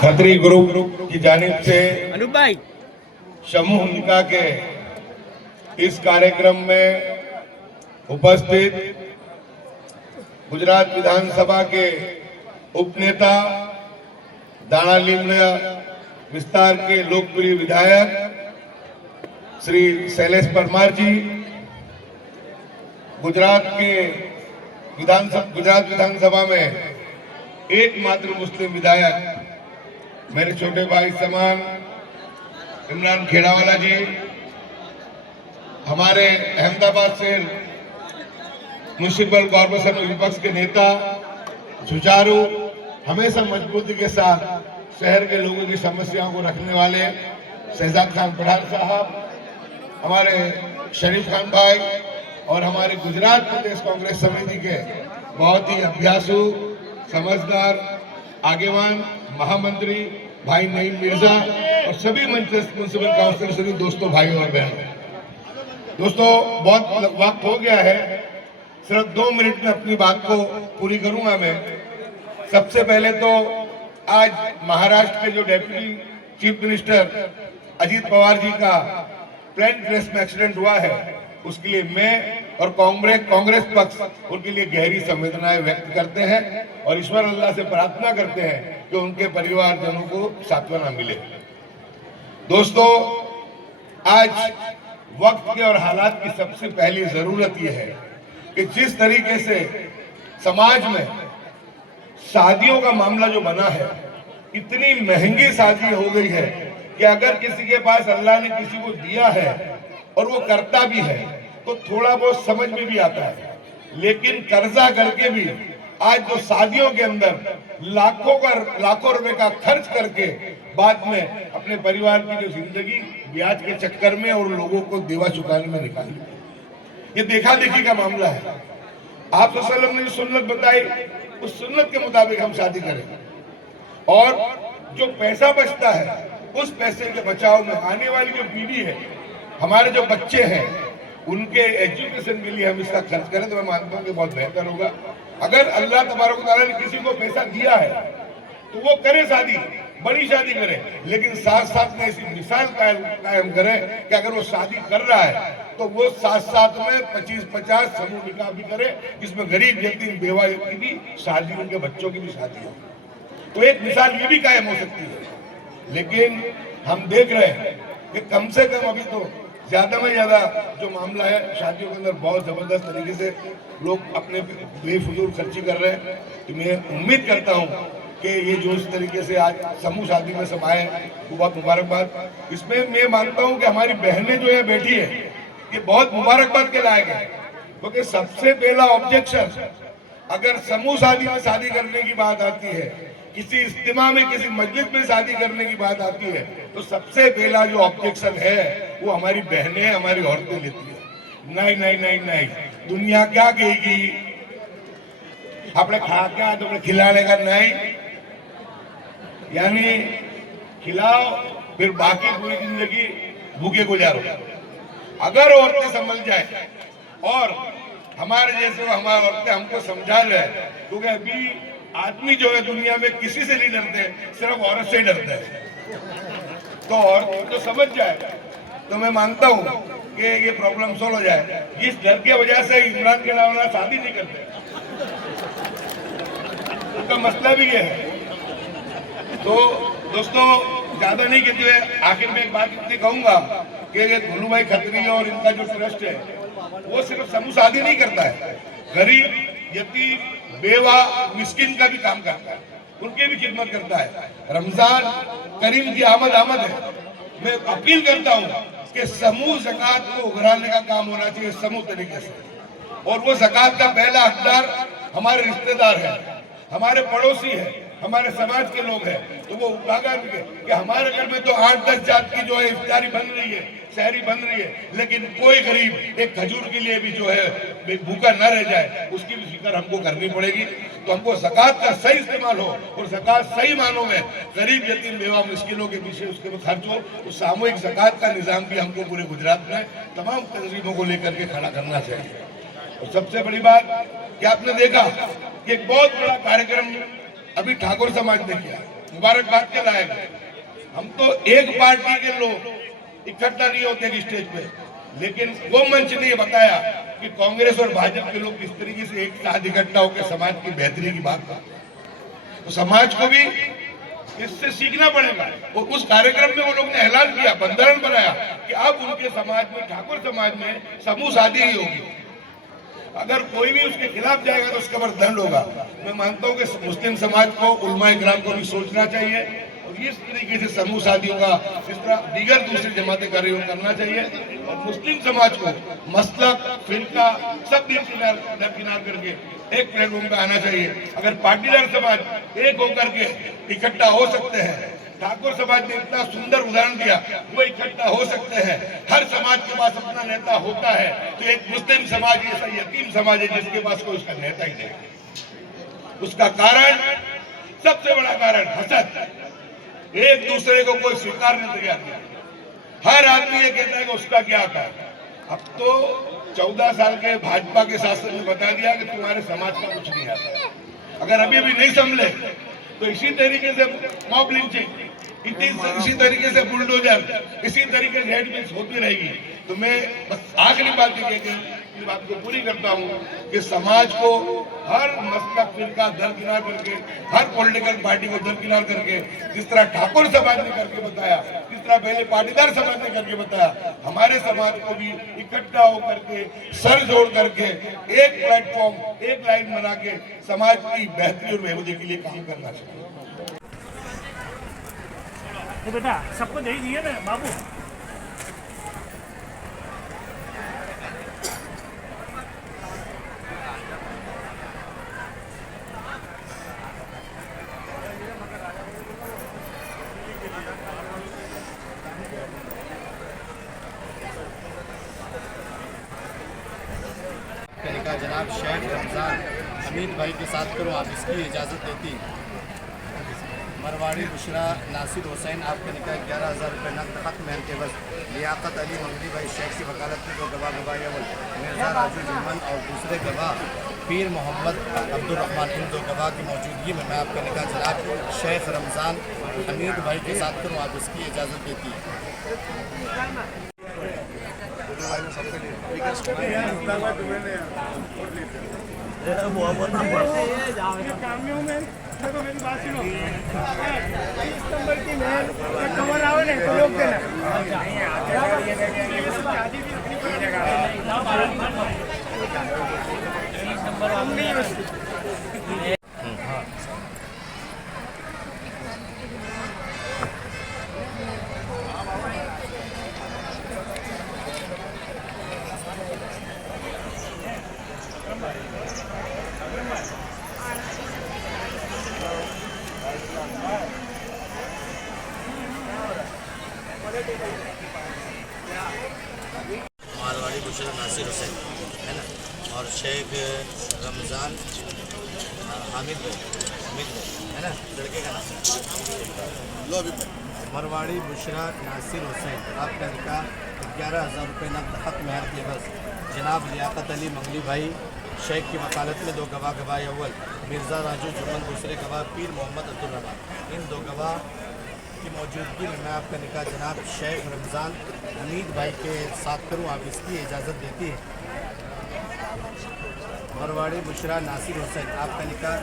Khatri group की जानिब से समूह निकाह के इस कार्यक्रम में उपस्थित गुजरात विधानसभा के उपनेता दाणा लीमड़ा विस्तार के लोकप्रिय विधायक श्री शैलेश परमार जी, गुजरात विधानसभा में एकमात्र मुस्लिम विधायक मेरे छोटे भाई समान इमरान खेड़ावाला जी, हमारे अहमदाबाद से म्युनिसिपल कॉर्पोरेशन विपक्ष के नेता, सुचारू हमेशा मजबूती के साथ शहर के लोगों की समस्याओं को रखने वाले शहजाद खान पठान साहब, हमारे शरीफ खान भाई और हमारे गुजरात प्रदेश कांग्रेस समिति के बहुत ही अभ्यासु, समझदार, आगेवान महामंत्री भाई नईम मिर्जा और सभी म्युनिसिपल काउंसिलर, सभी दोस्तों, भाइयों और बहनों, दोस्तों बहुत वक्त हो गया है, सिर्फ 2 मिनट में अपनी बात को पूरी करूंगा मैं। सबसे पहले तो आज महाराष्ट्र के जो deputy chief minister Ajit Pawar ji का प्लेन क्रैश में एक्सीडेंट हुआ है, उसके लिए मैं और कांग्रेस पक्ष उनके लिए गहरी संवेदनाएं व्यक्त करते हैं और ईश्वर अल्लाह से प्रार्थना करते हैं कि उनके परिवारजनों को सांत्वना मिले। दोस्तों, आज वक्त के और हालात की सबसे पहली जरूरत यह है कि जिस तरीके से समाज में शादियों का मामला जो बना है, इतनी महंगी शादी हो गई है कि अगर किसी के पास अल्लाह ने किसी को दिया है और वो करता भी है तो थोड़ा बहुत समझ में भी आता है, लेकिन कर्जा करके भी आज जो शादियों के अंदर लाखों रुपए का खर्च करके बाद में अपने परिवार की जो जिंदगी ब्याज के चक्कर में और लोगों को देवा चुकाने में निकाली, ये देखा देखी का मामला है। आप सल्लल्लाहु ने सुन्नत बताई, उस सुन्नत के मुताबिक हम शादी करें और जो पैसा बचता है उस पैसे के बचाव में आने वाली जो पीढ़ी है, हमारे जो बच्चे हैं, उनके एजुकेशन के लिए हम इसका खर्च करें तो मैं मानता हूँ कि बहुत बेहतर होगा। अगर अल्लाह तबारक व तआला ने किसी को पैसा दिया है तो वो करे शादी, बड़ी शादी करे, लेकिन साथ साथ में ऐसी मिसाल कायम करे कि अगर वो शादी कर रहा है तो वो साथ साथ में 25-50 समूह निकाह भी करे, जिसमें गरीब यतीम बेवा की भी शादी, उनके बच्चों की भी शादी हो, तो एक मिसाल ये भी कायम हो सकती है। लेकिन हम देख रहे हैं कि कम से कम अभी तो ज्यादा में ज्यादा जो मामला है शादियों के अंदर बहुत जबरदस्त तरीके से लोग अपने बेफजूल खर्ची कर रहे हैं। तो मैं उम्मीद करता हूं कि ये जो इस तरीके से आज समूह शादी में सब आए वो बहुत मुबारकबाद। इसमें मैं मानता हूं कि हमारी बहनें जो है बैठी है, ये बहुत मुबारकबाद के लायक है, क्योंकि सबसे पहला ऑब्जेक्शन अगर समूह शादी में शादी करने की बात आती है, किसी इज्तिमा में, किसी मजलिस में शादी करने की बात आती है, तो सबसे पहला जो ऑब्जेक्शन है वो हमारी बहनें, हमारी औरतें लेती है। नहीं नहीं नहीं नहीं, दुनिया क्या कहेगी, आपने खा क्या तो खिलाने का नहीं, यानी खिलाओ फिर बाकी पूरी जिंदगी भूखे गुजारो। अगर औरतें समझ जाए और हमारे जैसे हमारी औरतें हमको समझा जाए, क्योंकि अभी आदमी जो है दुनिया में किसी से नहीं डरते, सिर्फ औरत से ही डरते हैं, तो औरत तो समझ जाए तो मैं मानता हूं कि ये प्रॉब्लम सोल्व हो जाए। इस डर की वजह से इमरान के अलावा शादी नहीं करते, उनका मसला भी ये है। तो दोस्तों, ज्यादा नहीं कहते हुए आखिर में एक बात इतनी कहूंगा कि ये गुल्लू भाई खत्री और इनका जो ट्रस्ट है वो सिर्फ समूह शादी नहीं करता है, गरीब, यतीम, बेवा, मिस्किन का भी काम करता है, उनकी भी खिदमत करता है। रमजान करीम की आमद है, मैं अपील करता हूँ कि समूह ज़कात को उघराने का काम होना चाहिए समूह तरीके से, और वो ज़कात का पहला हकदार हमारे रिश्तेदार है, हमारे पड़ोसी है, हमारे समाज के लोग हैं, तो वो उजागर कि हमारे घर में तो 8-10 जात की जो है इफ्तारी बन रही है, शहरी बन रही है, लेकिन कोई गरीब एक खजूर के लिए भी जो है भूखा न रह जाए, उसकी भी फिक्र हमको करनी पड़ेगी। तो हमको ज़कात का सही इस्तेमाल हो और ज़कात सही मानों में गरीब, यतीम, बेवा, मुश्किलों के पीछे उसके में खर्च हो, तो सामूहिक ज़कात का निज़ाम भी हमको पूरे गुजरात में तमाम तंजीमों को लेकर के खड़ा करना चाहिए। और सबसे बड़ी बात कि आपने देखा कि एक बहुत बड़ा कार्यक्रम अभी ठाकुर समाज ने किया, मुबारकबाद के लायक है। हम तो एक पार्टी के लोग इकट्ठा नहीं होते स्टेज पे, लेकिन वो मंच ने बताया कि कांग्रेस और भाजपा के लोग किस तरीके से एक साथ इकट्ठा होकर समाज की बेहतरी की बात करते हैं। तो समाज को भी इससे सीखना पड़ेगा। और उस कार्यक्रम में वो लोग ने ऐलान किया, बंधारण बनाया कि अब उनके समाज में, ठाकुर समाज में समूह शादी ही होगी। अगर कोई भी उसके खिलाफ जाएगा तो उसके ऊपर दंड होगा। मैं मानता हूँ कि मुस्लिम समाज को, उलमाए किराम को भी सोचना चाहिए और इस तरीके से समूह शादियों का जिस तरह दीगर दूसरी जमातें कर रही हो करना चाहिए। और मुस्लिम समाज को मसलक, फिरका सब दरकिनार करके एक प्लेटफॉर्म पे आना चाहिए। अगर पाटीदार समाज एक होकर के इकट्ठा हो सकते हैं, ठाकुर समाज ने इतना सुंदर उदाहरण दिया, वो इकट्ठा हो सकते हैं। हर समाज के पास अपना नेता होता है, तो एक मुस्लिम समाज ऐसा यतीम समाज है जिसके पास कोई उसका नेता ही नहीं। उसका कारण, सबसे बड़ा कारण हसद। एक दूसरे को कोई स्वीकार नहीं तैयार। हर आदमी ये कहता है कि उसका क्या आता है। अब तो 14 साल के भाजपा के शासन ने बता दिया कि तुम्हारे समाज का कुछ नहीं आता। अगर अभी भी नहीं समझे तो इसी तरीके से मॉब लिंचिंग, इसी तरीके से बुलडोजर, इसी तरीके से हेडमिस होती रहेगी। तो मैं बस आखिरी बात ये बात को पूरी करता हूँ कि समाज को हर मसलक फिरका दरकिनार करके, हर पॉलिटिकल पार्टी को दरकिनार करके, जिस तरह ठाकुर समाज ने करके बताया, जिस तरह पहले पाटीदार समाज ने करके बताया, हमारे समाज को भी इकट्ठा होकर के, सर जोड़ करके, एक प्लेटफॉर्म, एक लाइन बना के समाज की बेहतरी और बेहूदी के लिए काम करना चाहिए। तो बेटा सबको दे दिए ना बाबू। जनाब शेख रमज़ान हमीद भाई के साथ करूँ, आप इसकी इजाज़त देती। मरवाड़ी बुशरा नासिर हुसैन आपका निकाह 11,000 रुपये नकद खत महल के बस। लियाकत अली मंगली भाई शेख की वकालत में 2 गवाह अव्वल मिर्ज़ा राजू जुम्मन और दूसरे गवाह पीर मोहम्मद अब्दुर्रहमान, इन 2 गवाह की मौजूदगी में मैं आपका निकाह जनाब शेख रमज़ान हमीद भाई के साथ करूँ, आप इसकी इजाज़त देती। देखो मेरी बात सुनो, 20 नंबर की महल कवर आओ ने तो लोग देना मारवाड़ी बुशरा नासिर हुसैन है ना, और शेख रमज़ान हामिद भाई है ना, लड़के का नाम मरवाड़ी बुशरा नासिर हुसैन आपका निकाह 11,000 रुपये नकद खत महल के बस। जनाब लियाकत अली मंगली भाई शेख की वकालत में 2 गवाह अव्वल मिर्ज़ा राजू जुम्मन, दूसरे गवाह पीर मोहम्मद अब्दुर्रहमान, इन 2 गवाह की मौजूदगी में मैं आपका निकाह जनाब शेख रमज़ान हमीद भाई के साथ करूँ, आप इसकी इजाज़त देती है। मरवाड़ी बुशरा नासिर हुसैन आपका निकाह